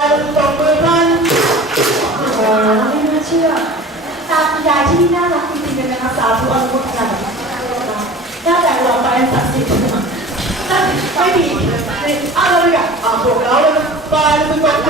ตบมือท่านโอ้โหไม่น่าเชื่อ ตาคุณยายที่นี่น่ารักจริงๆเลยนะคะสาวทุกอนุโมทนาแบบน่าจะลองไปศักดิ์สิทธิ์ไม่ดีอ้าวเราอยากอ่าพวกเราเลยไปเลยไปก่อนอ่า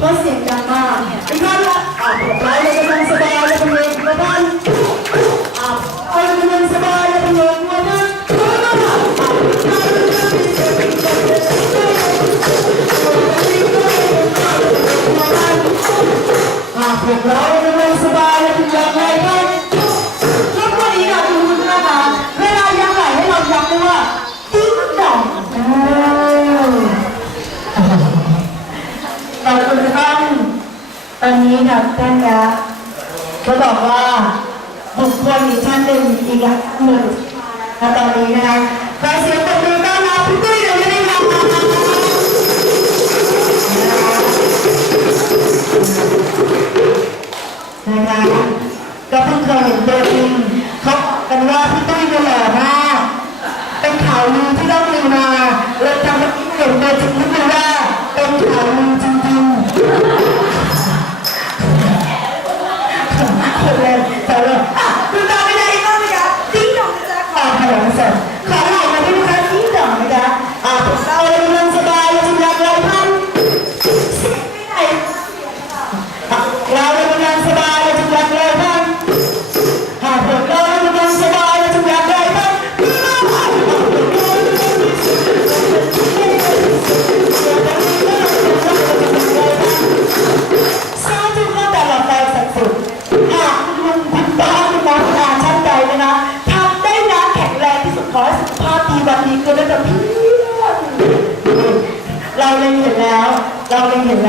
เพราะเสียงดังมากอีกท่านละอ่าผมไล่เลยกำลังสบายเลยเมืองพัวท่านอ่าเอากำลังสบายเลยเมืองพัวท่านอ่าพวกเราก ตอนนี้ครับท่านคะเขาบอกว่าบุคคลอีกท่านหนึ่งอีกหนึ่งตอนนี้นะคะขอเสียงปรบมือ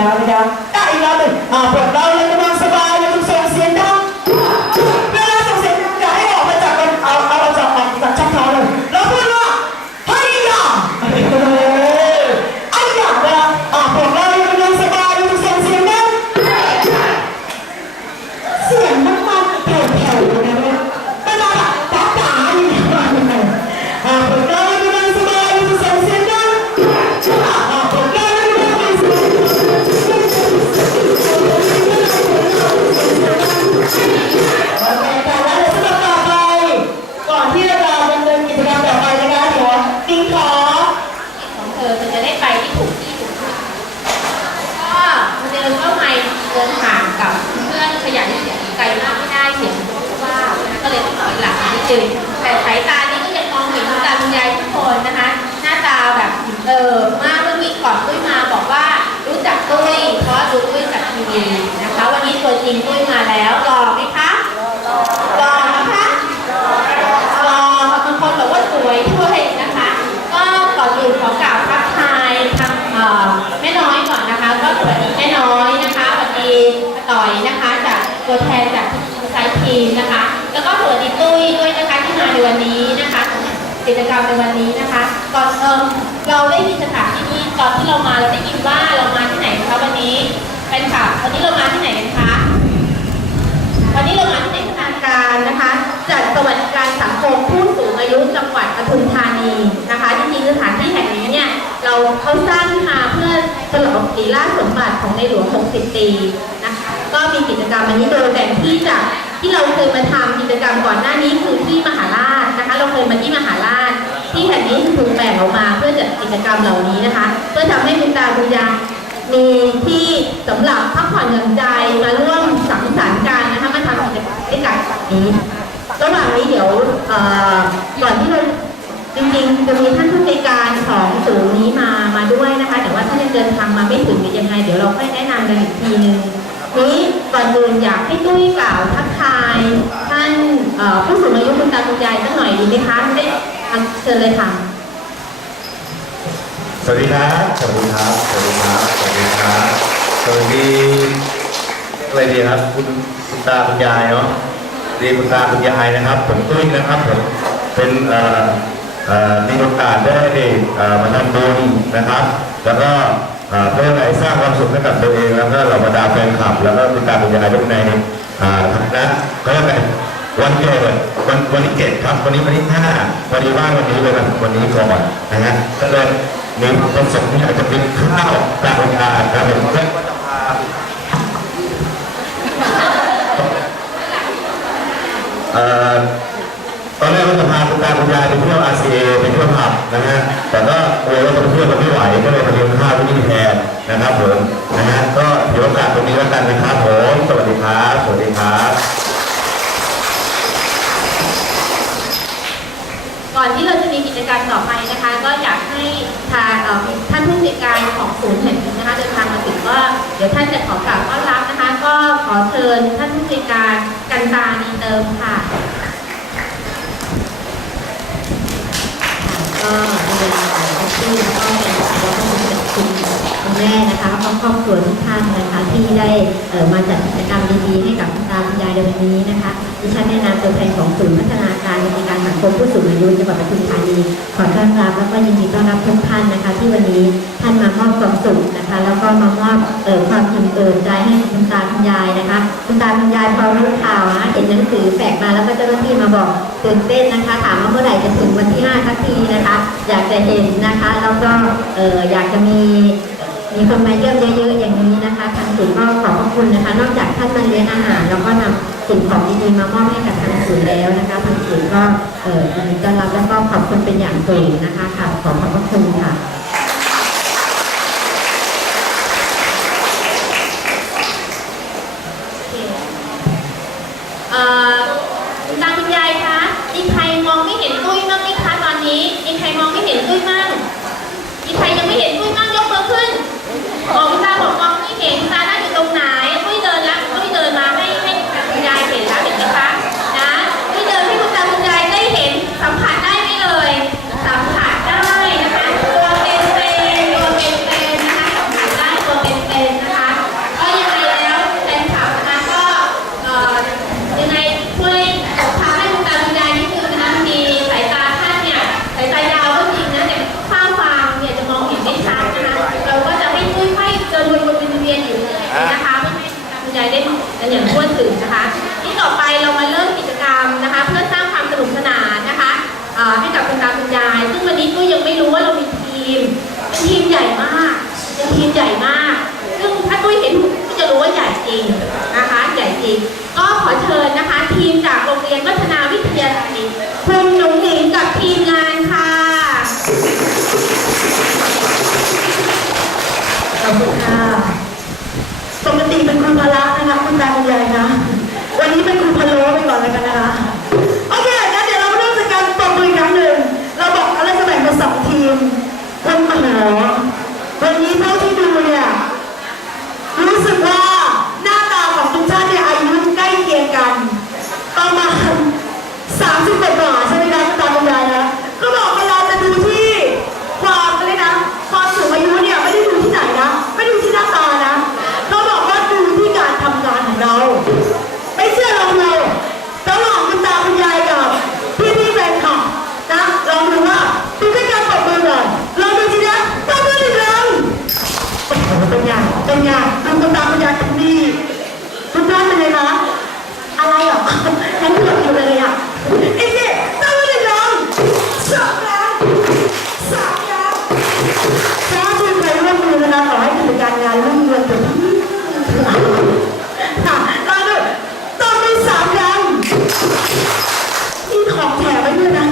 เราเหลังนิดนึงแต่สายตานี้ก็ยังมองเห็นคุณตาคุณยายทุกคนนะคะ หน้าตาแบบเออมากเมื่อกี้ก่อนตุ้ยมาบอกว่ารู้จักตุ้ยเพราะดูตุ้ยจากทีวีนะคะ วันนี้ตัวจริงตุ้ยมาแล้วหล่อไหมคะหล่อนะคะหล่อบางคนบอกว่าสวยด้วยนะคะ ก็ก่อนอื่นขอกล่าวทักทายทางแม่น้อยก่อนนะคะ ก็สวัสดีแม่น้อยนะคะสวัสดีต่อยนะคะจากตัวแทนจาก ในวันนี้นะคะกิจกรรมในวันนี้นะคะ ก่อนเอิมเราได้มีสถานที่นี้ตอนที่เรามาเราได้ยินว่าเรามาที่ไหนคะวันนี้เป็นค่ะวันนี้เรามาที่ไหนกันคะวันนี้เรามาที่ไหนทางการนะคะจัดสวัสดิการสังคมผู้สูงอายุจังหวัดปทุมธานีนะคะจริงๆสถานที่แห่งนี้เนี่ยเราเขาสร้างขึ้นมาเพื่อฉลองปีราชสมบัติของในหลวง 60 ปีนะคะก็มีกิจกรรมอันนี้โดยแบ่งที่จาก ที่เราเคยมาทำกิจกรรมก่อนหน้านี้คือที่มหาราชนะคะ เราเคยมาที่มหาราช ที่แห่งนี้ถูกแบ่งออกมาเพื่อจัดกิจกรรมเหล่านี้นะคะ เพื่อทำให้คุณตาคุณยายมีที่สำหรับพักผ่อนหย่อนใจมาร่วมสังสรรค์กันนะคะมาทำกิจกรรมด้วยกันแบบนี้ระหว่างนี้เดี๋ยวก่อนที่เราจริงๆจะมีท่านผู้ในการของศูนย์นี้มามาด้วยนะคะ แต่ว่าท่านยังเดินทางมาไม่ถึงหรือยังไง เดี๋ยวเราค่อยแนะนำกันอีกทีนึงนี้ ก่อนอื่นอยากให้ตุ้ยกล่าวทักทายท่านผู้สูงอายุคุณตาคุณยายสักหน่อยดีไหมคะได้อ่เชิญเลยค่ะ สวัสดีครับสวัสดีครับสวัสดีครับสวัสดีครับสวัสดีอะไรดีครับคุณคุณตาคุณยายเนาะเรีคุณตาคุณยายนะครับผมตุ้ยนะครับผมเป็นมีโอกาสได้มาทำบุญนะครับ แล้วก็ เอ่อเพื่ออะไรสร้างความสุขให้กับตัวเองแล้วก็เราบรรดาแฟนคลับ แล้วก็คุณตาคุณยายด้วยในคณะก็แล้วกันวันเกิดวันวันที่เจ็ดครับวันนี้วันที่ห้าวันนี้ว่างวันนี้เลยนะวันนี้ก่อนนะฮะก็เลยมีประสบที่อยากจะเป็นข้าวตาคุณยายครับผมก็จะพาเอ่อตอนแรกก็จะพา คุณตาคุณยายไปเที่ยว RCA ไปเที่ยวผับนะฮะแต่ก็กลัวว่าจะเที่ยวกันไม่ไหวก็เลยมาเลี้ยงข้าวที่นี่แทนนะครับผมนะฮะก็ถือโอกาสตรงนี้แล้วกันนะครับผมสวัสดีครับสวัสดีครับก่อนที่เราจะมีกิจกรรมต่อไปนะคะ ก็อยากให้ทางท่านผู้จัดการของศูนย์แห่งนี้นะคะเดินทางมาถึงก็เดี๋ยวท่านจะขอกล่าวต้อนรับนะคะ ก็ขอเชิญท่านผู้จัดการกันตานีเติมค่ะก็เป็นของ ที่แล้วก็เป็นแล้วก็เป็นคุณคุณแม่นะคะแล้วก็ครอบครัวทุกท่านนะคะที่ได้เมาจัดกิจกรรมดีๆให้กับคุณตาคุณยายในวันนี้นะคะดิฉันแนะนำตัวแทนของศูนย์พัฒนาการบริการสังคมผู้สูงอายุจังหวัดปทุมธานีขอต้อนรับแล้วก็ยินดีต้อนรับทุกท่านนะคะ ที่วันนี้ท่านมามอบ ความสุขนะคะ แล้วก็มามอบเอ่อความอิ่มเอิบใจให้คุณตาคุณยายนะคะ คุณตาคุณยายพอรู้ข่าวนะเห็นหนังสือแปลกมาแล้วก็เจ้าหน้าที่มาบอกตื่นเต้นนะคะ ถามว่าเมื่อไหร่จะถึงวันที่5สักทีนะคะ อยากจะเห็นนะคะแล้วก็เอ่ออยากจะมีมีคนมาเยี่ยมเยอะๆอย่างนี้นะคะทางศูนย์ก็ขอบพระคุณนะคะ นอกจากท่านมาเลี้ยงอาหาร แล้วก็นำสิ่งของดีๆมามอบให้กับทางศูนย์แล้วนะคะทางศูนย์ก็เอ่อต้อนรับแล้วก็ขอบคุณเป็นอย่างสูงนะคะค่ะขอขอบพระคุณค่ะ ใคร น แม้ที่ใคยร่วมมือนะขอให้กิจการงานรุ่งเรืองเป็นที่ค่ะรอดูต้องมีสามยังมีของแถมไว้ด้วยนะ